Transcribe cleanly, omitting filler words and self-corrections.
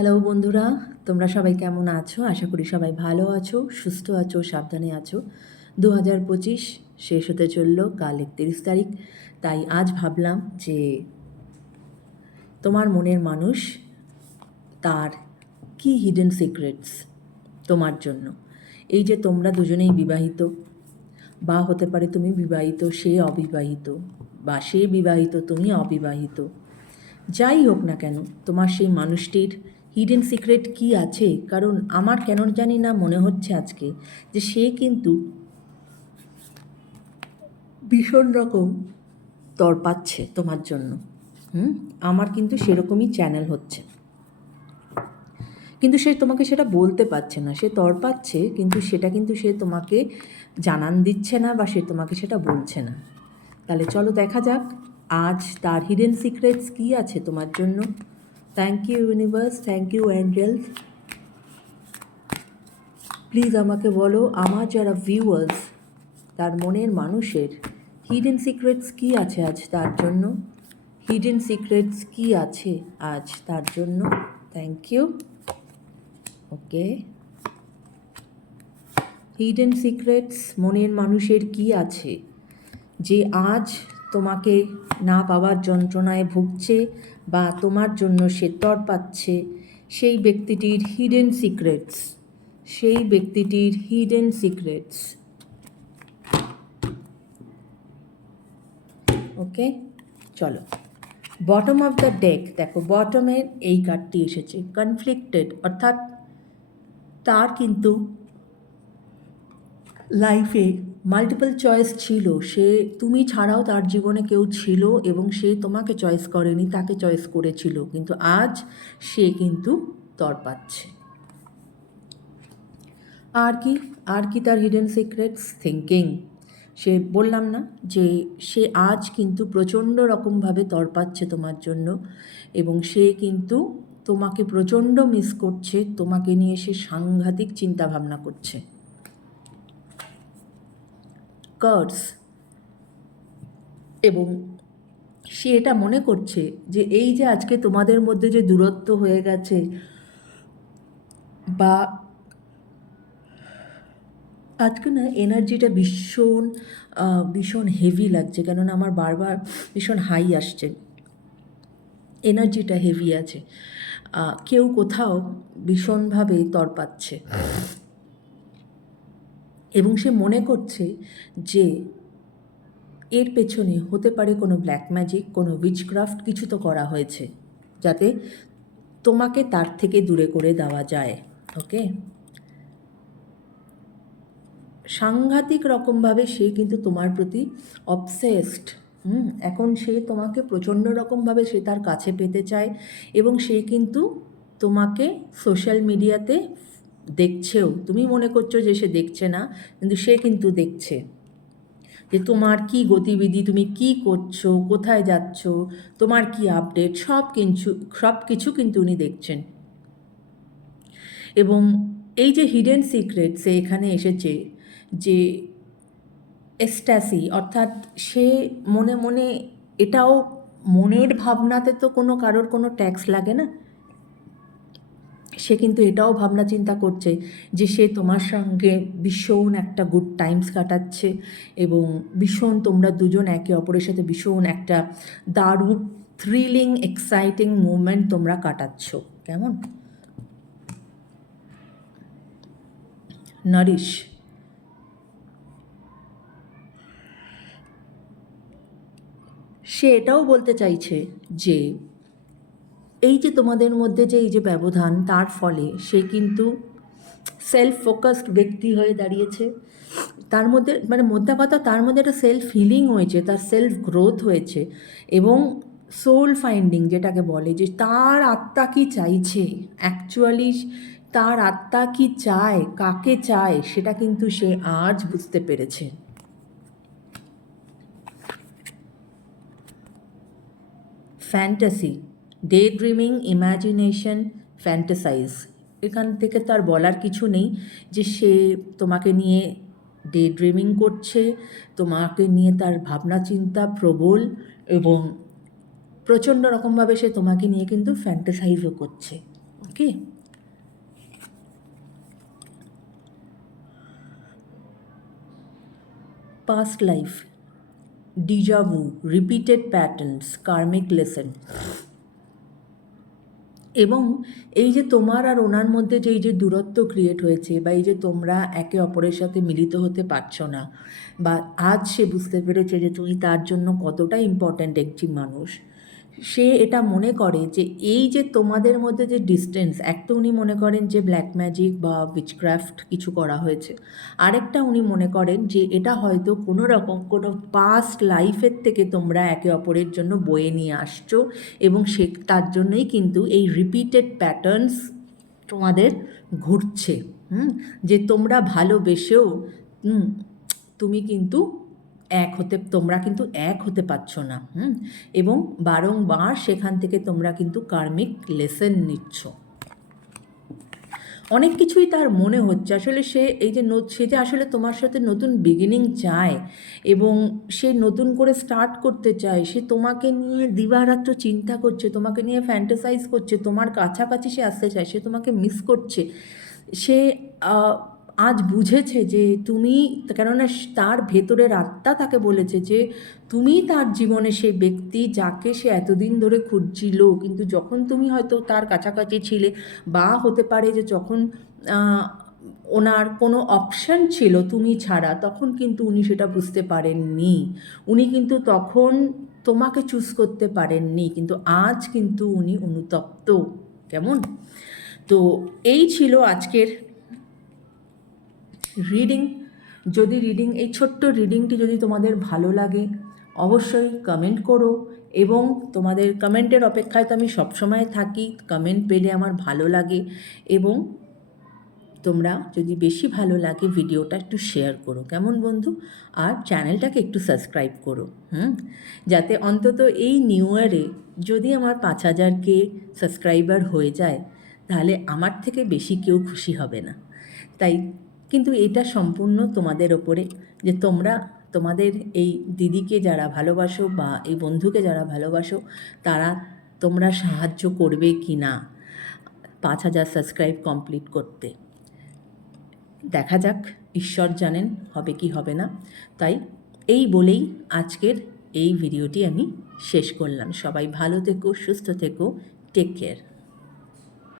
Hello বন্ধুরা, তোমরা সবাই কেমন আছো? আশা করি সবাই ভালো আছো, সুস্থ আছো, সাবধানে আছো। 2025 শেষ হতে চললো, কাল 31 তারিখ। তাই আজ ভাবলাম যে তোমার মনের মানুষ, তার কি হিডেন সিক্রেটস তোমার জন্য। এই যে তোমরা দুজনেই বিবাহিত, বা হতে পারে তুমি বিবাহিত, সে অবিবাহিত, বা সে বিবাহিত, তুমি অবিবাহিত, যাই হোক না কেন, তোমার সেই মানুষটির হিডেন সিক্রেট কি আছে? কারণ আমার কেন জানি না মনে হচ্ছে আজকে যে সে কিন্তু ভীষণ রকম তড়পাচ্ছে তোমার জন্য। আমার কিন্তু সেরকমই চ্যানেল হচ্ছে, কিন্তু সে তোমাকে সেটা বলতে পারছে না। সে তড়পাচ্ছে, কিন্তু সেটা কিন্তু সে তোমাকে জানান দিচ্ছে না, বা সে তোমাকে সেটা বলছে না। তাহলে চলো দেখা যাক আজ তার হিডেন সিক্রেটস কী আছে তোমার জন্য। Thank you universe, thank you angels. Please আমাকে বলো, আমার যারা ভিউয়ার্স, তার মনের মানুষের হিডেন সিক্রেটস কী আছে আজ তার জন্য। হিডেন সিক্রেটস কী আছে আজ তার জন্য। Thank you. Okay, hidden secrets মনের মানুষের কি আছে যে আজ তোমাকে না পাওয়ার যন্ত্রণায় ভুগছে, বা তোমার জন্য সে তড়পাচ্ছে। সেই ব্যক্তিটির হিডেন সিক্রেটস, সেই ব্যক্তিটির হিডেন সিক্রেটস। ওকে, চলো বটম অফ দ্য ডেক দেখো। বটমের এই কার্ডটি এসেছে কনফ্লিক্টেড, অর্থাৎ তার কিন্তু লাইফে মাল্টিপল চয়েস ছিল। সে, তুমি ছাড়াও তার জীবনে কেউ ছিল, এবং সে তোমাকে চয়েস করেনি, তাকে চয়েস করেছিল। কিন্তু আজ সে কিন্তু তড়পাচ্ছে। আর কি, আর কি তার হিডেন সিক্রেটস? থিঙ্কিং। সে, বললাম না যে সে আজ কিন্তু প্রচণ্ড রকমভাবে তড়পাচ্ছে তোমার জন্য, এবং সে কিন্তু তোমাকে প্রচণ্ড মিস করছে। তোমাকে নিয়ে সে সাংঘাতিক চিন্তাভাবনা করছে। কার্স। এবং সে এটা মনে করছে যে এই যে আজকে তোমাদের মধ্যে যে দূরত্ব হয়ে গেছে, বা আজকে না এনার্জিটা ভীষণ ভীষণ হেভি লাগছে, কেননা আমার বারবার ভীষণ হাই আসছে, এনার্জিটা হেভি আছে। কেউ কোথাও ভীষণভাবে তড়পাচ্ছে, এবং সে মনে করছে যে এর পেছনে হতে পারে কোনো ব্ল্যাক ম্যাজিক, কোনো উইচক্রাফট, কিছু তো করা হয়েছে যাতে তোমাকে তার থেকে দূরে করে দেওয়া যায়। ওকে, সাংঘাতিক রকমভাবে সে কিন্তু তোমার প্রতি অবসেসড। এখন সে তোমাকে প্রচণ্ড রকমভাবে সে তার কাছে পেতে চায়, এবং সে কিন্তু তোমাকে সোশ্যাল মিডিয়াতে দেখছেও। তুমি মনে করছো যে সে দেখছে না, কিন্তু সে কিন্তু দেখছে যে তোমার কি গতিবিধি, তুমি কি করছো, কোথায় যাচ্ছ, তোমার কি আপডেট, সব কিছু কিন্তু উনি দেখছেন। এবং এই যে হিডেন সিক্রেট সে এখানে এসেছে, যে এস্ট্যাসি, অর্থাৎ সে মনে মনে এটাও, মনের ভাবনাতে তো কোনো কারোর কোনো ট্যাক্স লাগে না। সে কিন্তু এটাও ভাবনা চিন্তা করছে যে সে তোমার সঙ্গে ভীষণ একটা গুড টাইমস কাটাচ্ছে, এবং ভীষণ তোমরা দুজন একে অপরের সাথে ভীষণ একটা দারুণ থ্রিলিং এক্সাইটিং মুভমেন্ট তোমরা কাটাচ্ছ। কেমন? নারিশ। সে এটাও বলতে চাইছে যে এই যে তোমাদের মধ্যে যে এই যে ব্যবধান, তার ফলে সে কিন্তু সেলফ ফোকাসড ব্যক্তি হয়ে দাঁড়িয়েছে। তার মধ্যে মানে মোদ্দা কথা, তার মধ্যে একটা সেলফ হিলিং হয়েছে, তার সেলফ গ্রোথ হয়েছে, এবং সোল ফাইন্ডিং যেটাকে বলে, যে তার আত্মা কি চাইছে অ্যাকচুয়ালি, তার আত্মা কি চায়, কাকে চায়, সেটা কিন্তু সে আজ বুঝতে পেরেছে। Fantasy, day dreaming, imagination, fantasise. এখান থেকে তার বলার কিছু নেই যে সে তোমাকে নিয়ে ডে ড্রিমিং করছে, তোমাকে নিয়ে তার ভাবনা চিন্তা প্রবল, এবং প্রচণ্ড রকমভাবে সে তোমাকে নিয়ে কিন্তু ফ্যান্টাসাইজও করছে। ওকে, past life, deja vu, repeated patterns, karmic lesson। এবং এই যে তোমার আর ওনার মধ্যে যে এই যে দূরত্ব ক্রিয়েট হয়েছে, বা এই যে তোমরা একে অপরের সাথে মিলিত হতে পারছো না, বা আজ সে বুঝতে পেরেছে যে তুমি তার জন্য কতটা ইম্পর্ট্যান্ট একটি মানুষ, সে এটা মনে করে যে এই যে তোমাদের মধ্যে যে ডিস্টেন্স, একটা উনি মনে করেন যে ব্ল্যাক ম্যাজিক বা উইচক্রাফট কিছু করা হয়েছে, আরেকটা উনি মনে করেন যে এটা হয়তো কোনো রকম কোনো পাস্ট লাইফের থেকে তোমরা একে অপরের জন্য বয়ে নিয়ে আসছো, এবং সে তার জন্যই কিন্তু এই রিপিটেড প্যাটার্নস তোমাদের ঘুরছে। যে তোমরা ভালোবেসেও তুমি কিন্তু তোমরা কিন্তু এক হতে পারছো না। এবং বারংবার সেখান থেকে তোমরা কিন্তু কার্মিক লেসন নিচ্ছ। অনেক কিছুই তার মনে হচ্ছে আসলে সে এই যে সে যে আসলে তোমার সাথে নতুন বিগিনিং চায়, এবং সে নতুন করে স্টার্ট করতে চায়, সে তোমাকে নিয়ে দিবারাত্র চিন্তা করছে, তোমাকে নিয়ে ফ্যান্টাসাইজ করছে, তোমার কাছাকাছি সে আসতে চায়, সে তোমাকে মিস করছে। সে আজ বুঝেছে যে তুমি, কেননা তার ভেতরের আত্মা তাকে বলেছে যে তুমি তার জীবনে সেই ব্যক্তি যাকে সে এতদিন ধরে খুঁজছিল, কিন্তু যখন তুমি হয়তো তার কাছাকাছি ছিলে, বা হতে পারে যে যখন ওনার কোনো অপশান ছিল তুমি ছাড়া, তখন কিন্তু উনি সেটা বুঝতে পারেননি, উনি কিন্তু তখন তোমাকে চুজ করতে পারেননি, কিন্তু আজ কিন্তু উনি অনুতপ্ত। কেমন? তো এই ছিল আজকের রিডিং। যদি এই ছোট্ট রিডিংটি যদি তোমাদের ভালো লাগে, অবশ্যই কমেন্ট করো, এবং তোমাদের কমেন্টের অপেক্ষায় তো আমি সবসময় থাকি। কমেন্ট পেলে আমার ভালো লাগে, এবং তোমরা যদি বেশি ভালো লাগে ভিডিওটা একটু শেয়ার করো, কেমন বন্ধু? আর চ্যানেলটাকে একটু সাবস্ক্রাইব করো, যাতে অন্তত এই নিউ ইয়ারে যদি আমার 5,000 সাবস্ক্রাইবার হয়ে যায়, তাহলে আমার থেকে বেশি কেউ খুশি হবে না। তাই কিন্তু এটা সম্পূর্ণ তোমাদের ওপরে, যে তোমরা তোমাদের এই দিদিকে যারা ভালোবাসো, বা এই বন্ধুকে যারা ভালোবাসো, তোমরা সাহায্য করবে কি না 5,000 সাবস্ক্রাইব কমপ্লিট করতে। দেখা যাক, ঈশ্বর জানেন হবে কি হবে না। তাই এই বলেই আজকের এই ভিডিওটি আমি শেষ করলাম। সবাই ভালো থেকো, সুস্থ থেকো, টেক কেয়ার।